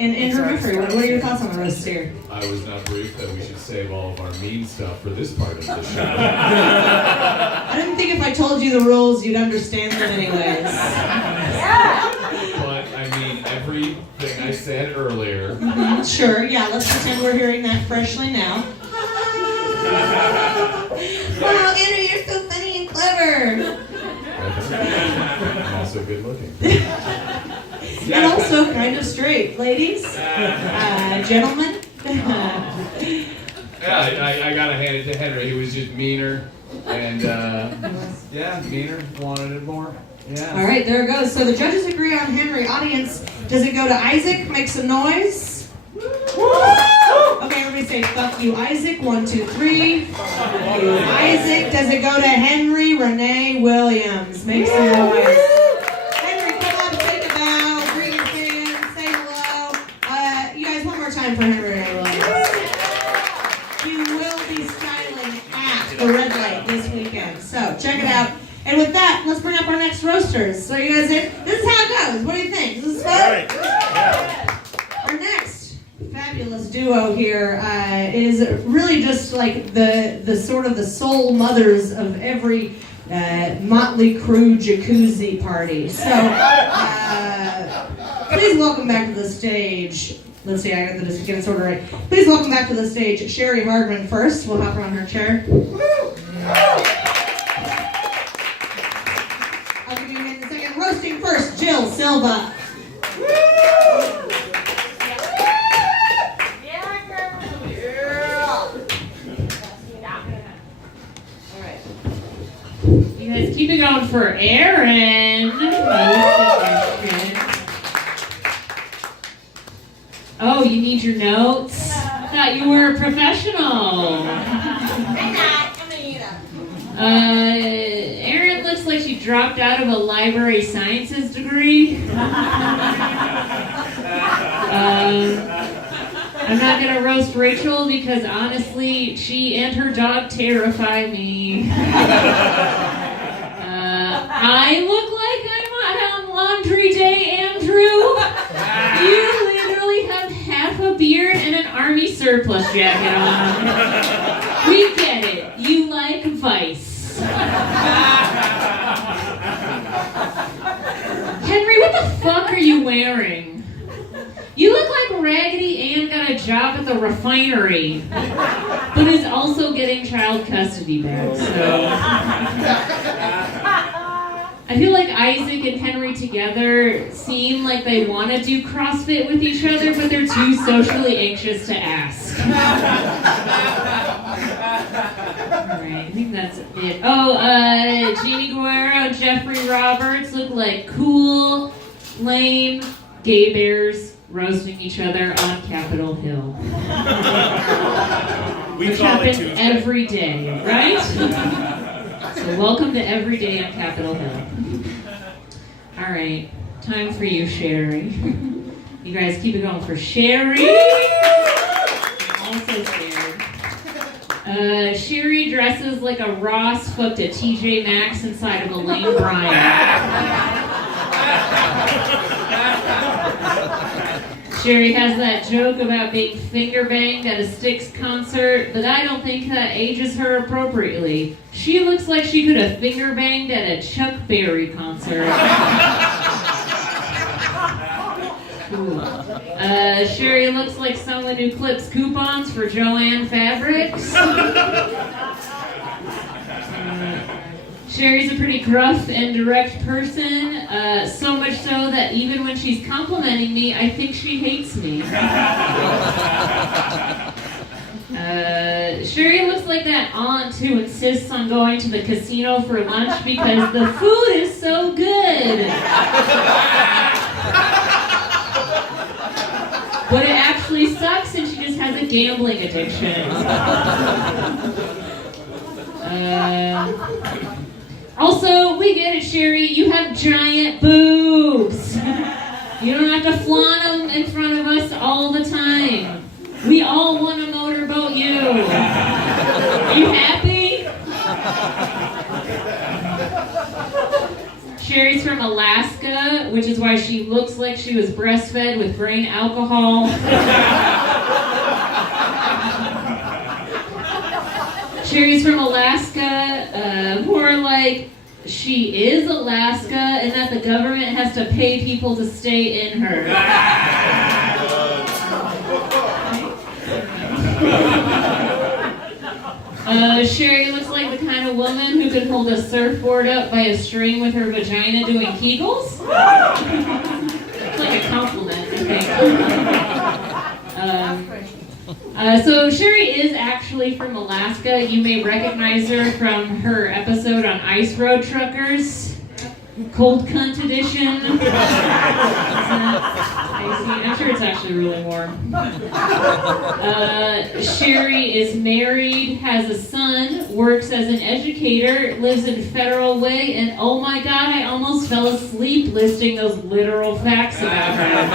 in her memory. What are your thoughts on the roast here? I was not briefed that we should save all of our mean stuff for this part of the show. I didn't think if I told you the rules, you'd understand them anyways. But, I mean, everything I said earlier... Mm-hmm. Sure, yeah, let's pretend we're hearing that freshly now. Wow, Anna, you're so funny and clever. I'm also good looking. And also kind of straight. Ladies, gentlemen. Yeah, I gotta hand it to Henry. He was just meaner. And, meaner. Wanted it more. Yeah. All right, there it goes. So the judges agree on Henry. Audience, does it go to Isaac? Make some noise. Okay, everybody say, fuck you, Isaac. 1, 2, 3. Fuck you, Isaac. Does it go to Henry Renee Williams? Make some noise. Henry, come up, take a bow, greet your fans, say hello. You guys, one more time for Henry Renee Williams. You will be styling at the red light this weekend. So, check it out. And with that, let's bring up our next roasters. So you guys in? This is how it goes. What do you think? Is this fun? Our next fabulous duo here is really just like the sort of the soul mothers of every Motley Crue jacuzzi party. So please welcome back to the stage. Let's see, I got to get this order right. Please welcome back to the stage Cheri Hardman first. We'll hop her on her chair. I'll give you a minute in a second. Roasting first, Silva. You guys keep it going for Erin. Oh, you need your notes? I thought you were a professional. I'm not. I'm gonna eat them. Erin looks like she dropped out of a library sciences degree. I'm not gonna roast Rachel because honestly, she and her dog terrify me. I look like I'm on laundry day, Andrew. You literally have half a beard and an army surplus jacket on. We get it. You like Vice. Henry, what the fuck are you wearing? You look like Raggedy Ann got a job at the refinery, but is also getting child custody back, so... I feel like Isaac and Henry together seem like they want to do CrossFit with each other, but they're too socially anxious to ask. Alright, I think that's it. Oh, Jeannie Guerrero and Jeffrey Roberts look like cool, lame, gay bears roasting each other on Capitol Hill. Which happens every day, right? So welcome to Every Day on Capitol Hill. All right, time for you, Cheri. You guys keep it going for Cheri. I'm also scared. Cheri dresses like a Ross fucked a TJ Maxx inside of a Lane Bryant. Cheri has that joke about being finger banged at a Styx concert, but I don't think that ages her appropriately. She looks like she could have finger banged at a Chuck Berry concert. Cheri looks like someone who clips coupons for Joanne Fabrics. Cheri's a pretty gruff and direct person, so much so that even when she's complimenting me, I think she hates me. Cheri looks like that aunt who insists on going to the casino for lunch because the food is so good. But it actually sucks and she just has a gambling addiction. Also, we get it, Cheri, you have giant boobs. You don't have to flaunt them in front of us all the time. We all want to motorboat you. Are you happy? Cheri's from Alaska Alaska, which is why she looks like she was breastfed with grain alcohol. Cheri's from Alaska, more like she is Alaska and that the government has to pay people to stay in her. Cheri looks like the kind of woman who could hold a surfboard up by a string with her vagina doing Kegels. It's like a compliment, I think. So Cheri is actually from Alaska. You may recognize her from her episode on Ice Road Truckers. Cold cunt edition. I'm sure it's actually really warm. Cheri is married, has a son, works as an educator, lives in Federal Way, and oh my god, I almost fell asleep listing those literal facts about her.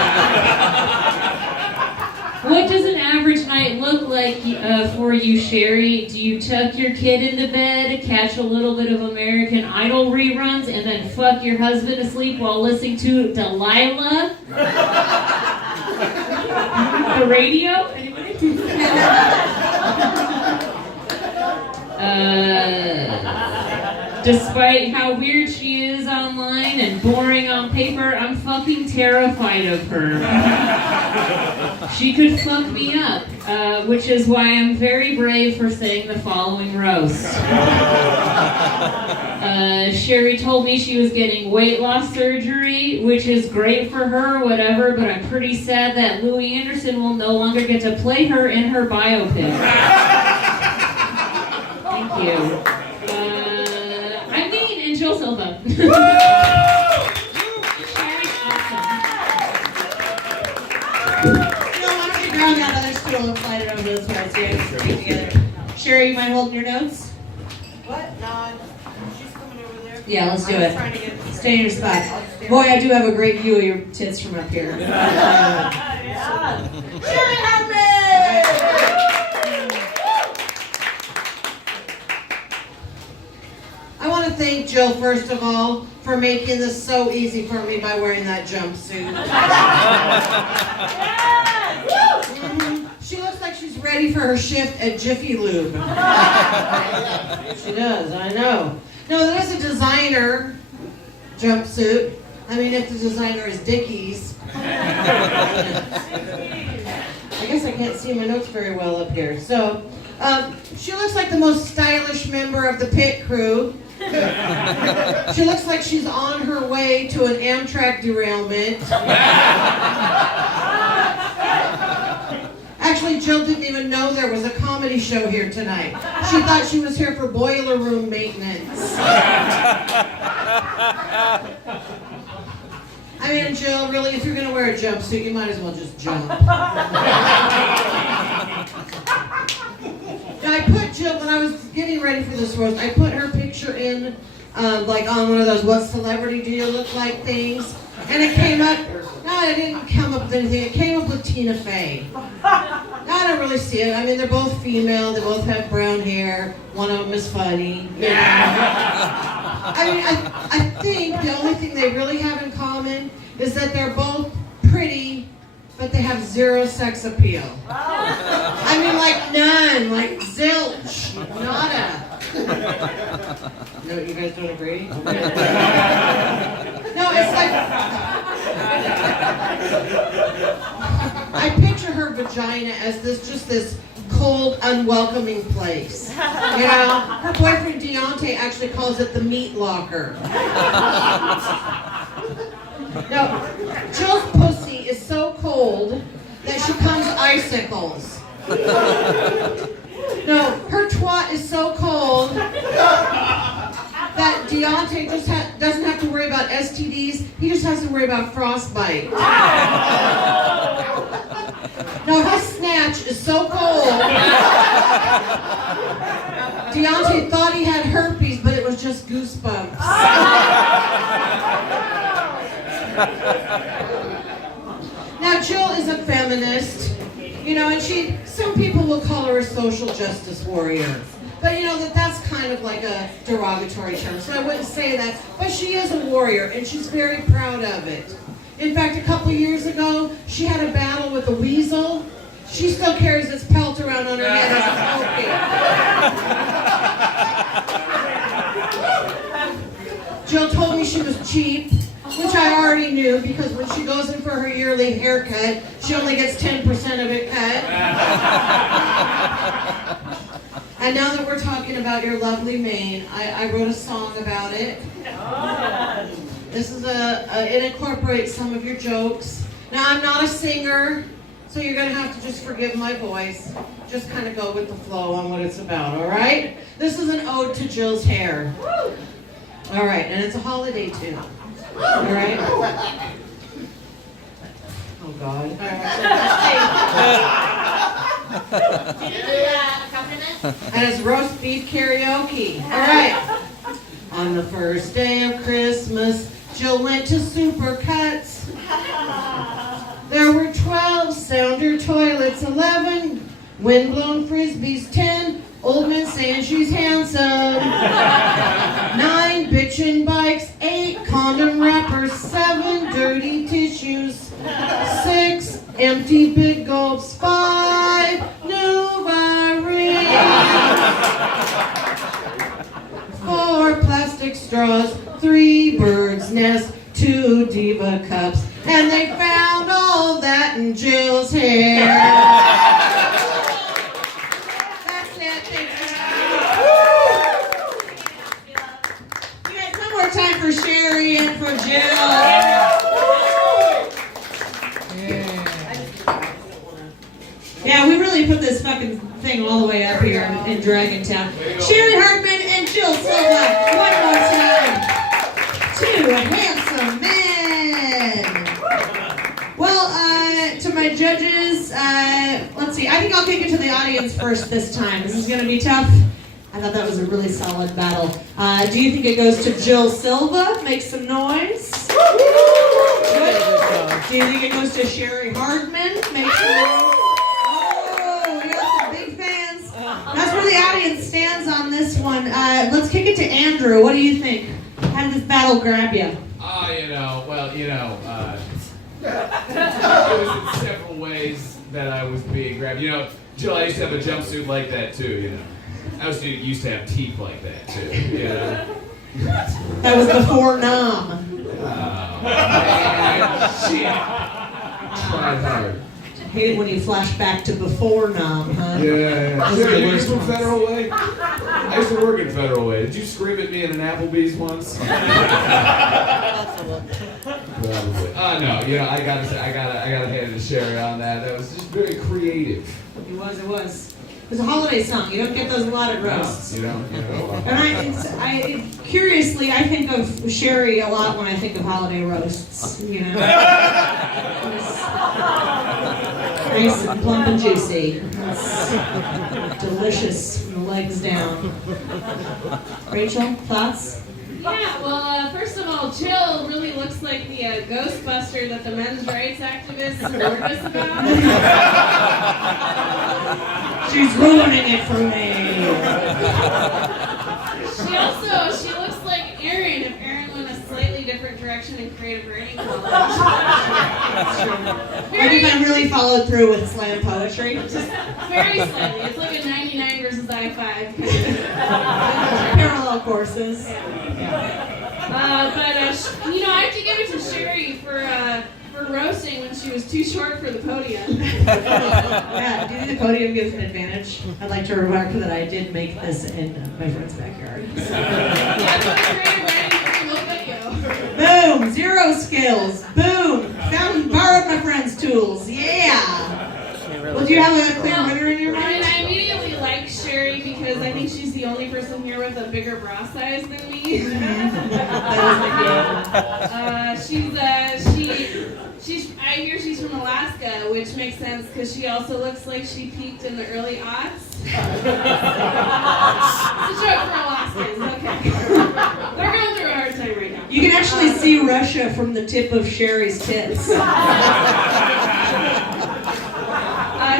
What does an average night look like for you, Cheri? Do you tuck your kid into bed, catch a little bit of American Idol reruns, and then fuck your husband to sleep while listening to Delilah? The radio? Anybody? Despite how weird she is online and boring on paper, I'm fucking terrified of her. She could fuck me up, which is why I'm very brave for saying the following roast. Cheri told me she was getting weight loss surgery, which is great for her, whatever, but I'm pretty sad that Louis Anderson will no longer get to play her in her biopic. Thank you. Jill Silva. Cheri's awesome. Why don't you grab that other stool and slide it over this way so you guys can speak together. Cheri, you mind holding your notes? What? No, she's coming over there. Yeah, let's do I was it. trying to get Stay in your spot. Boy, I do have a great view of your tits from up here. Yeah. Cheri Hardman! I want to thank Jill, first of all, for making this so easy for me by wearing that jumpsuit. She looks like she's ready for her shift at Jiffy Lube. She does, I know. No, that is a designer jumpsuit. I mean, if the designer is Dickies. I guess I can't see my notes very well up here. So, she looks like the most stylish member of the pit crew. She looks like she's on her way to an Amtrak derailment. Actually, Jill didn't even know there was a comedy show here tonight. She thought she was here for boiler room maintenance. I mean, Jill, really, if you're going to wear a jumpsuit, you might as well just jump. Now, I put Jill, when I was getting ready for this roast, I put her picture in, like on one of those what celebrity do you look like things. And it came up, no, it didn't come up with anything. It came up with Tina Fey. Now, I don't really see it. I mean, they're both female. They both have brown hair. One of them is funny. You know? I mean, I think the only thing they really have in common is that they're both pretty, but they have zero sex appeal. I mean, like none, like zilch, nada. No, you guys don't agree? No, it's like, I picture her vagina as this cold, unwelcoming place. You know, her boyfriend Deontay actually calls it the meat locker. No, Jill's pussy is so cold that she comes icicles. No, her twat is so cold that Deontay just doesn't have to worry about STDs. He just has to worry about frostbite. No, her snatch is so cold. Deontay thought he had herpes, but it was just goosebumps. Now, Jill is a feminist, you know, and some people will call her a social justice warrior. But you know that's kind of like a derogatory term, so I wouldn't say that. But she is a warrior, and she's very proud of it. In fact, a couple years ago, she had a battle with a weasel. She still carries its pelt around on her head as a trophy. Jill told me she was cheap, which I already knew because when she goes in for her yearly haircut, she only gets 10% of it cut. And now that we're talking about your lovely mane, I wrote a song about it. This is it incorporates some of your jokes. Now I'm not a singer, so you're gonna have to just forgive my voice. Just kind of go with the flow on what it's about, all right? This is an ode to Jill's hair. All right, and it's a holiday tune. All right? Oh God. All right. And it's roast beef karaoke. All right. On the first day of Christmas, Jill went to Supercuts. There were 12 sounder toilets, 11 windblown frisbees, 10 old men saying she's handsome, 9 bitchin' bikes, 8 condom wrappers, 7 dirty tissues, 6 empty big gulps, 5 Nuva rings, 4 plastic straws, 3 birds' nests, 2 diva cups, and they found all that in Jill's hair. That's it. Thank you. You guys, one more time for Cheri and for Jill. Yeah, we really put this fucking thing all the way up here in Dragontown. Cheri Hardman and Jill Silva, one more time. 2 handsome men. Well, to my judges, let's see. I think I'll kick it to the audience first this time. This is going to be tough. I thought that was a really solid battle. Do you think it goes to Jill Silva? Make some noise. Good. Do you think it goes to Cheri Hardman? Make some noise. Oh, we got some big fans. That's where the audience stands on this one. Let's kick it to Andrew. What do you think? How did this battle grab you? It was in several ways that I was being grabbed. Jill, I used to have a jumpsuit like that too, I used to have teeth like that too, That was before Nom. Shit. Tried hard. I hate it when you flash back to before Nom, huh? Yeah. That's Sure, the you worst from ones. Federal Way? I used to work in Federal Way. Did you scream at me in an Applebee's once? Probably. No. I gotta say, I gotta hand it to Cheri on that. That was just very creative. It was. It was a holiday song. You don't get those a lot at roasts. You know. And curiously, I think of Cheri a lot when I think of holiday roasts. Nice and plump and juicy. It's delicious from the legs down. Rachel, thoughts? Yeah, well, first of all, Jill really looks like the Ghostbuster that the men's rights activists warned us about. She's ruining it for me. She looks like Erin if Erin went a slightly different direction in creative writing college. I think I really followed through with slam poetry. Very slightly. It's like a 99 versus I-5 kind of. Parallel courses. I have to give it to Cheri for roasting when she was too short for the podium. Yeah, do you think the podium gives an advantage? I'd like to remark that I did make this in my friend's backyard. Boom! 0 skills. Boom! Borrowed my friend's tools. Yeah! Well, do you have a clear winner in your mind? I immediately like Cheri because I think she's the only person here with a bigger bra size than me. I hear she's from Alaska, which makes sense because she also looks like she peaked in the early aughts. It's a joke for Alaskans, okay. They're going through a hard time right now. You can actually see Russia from the tip of Cheri's tits.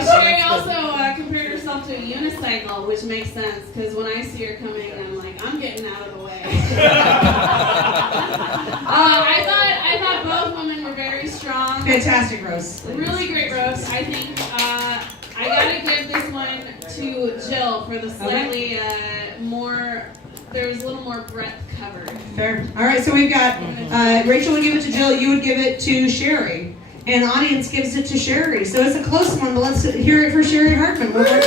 Cheri also compared herself to a unicycle motorcycle, which makes sense because when I see her coming, I'm like, I'm getting out of the way. I thought both women were very strong. Fantastic roast. Really great roast. I think I gotta give this one to Jill for the slightly more. There was a little more breadth covered. Fair. All right, so we've got Rachel would give it to Jill, you would give it to Cheri, and the audience gives it to Cheri. So it's a close one, but let's hear it for Cheri Hardman. One more time.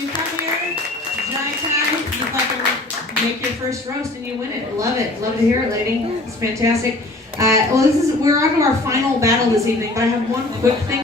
You come here, giant time, you fucking make your first roast and you win it. Love it. Love to hear it, lady. It's fantastic. Well, we're on to our final battle this evening, but I have one quick thing.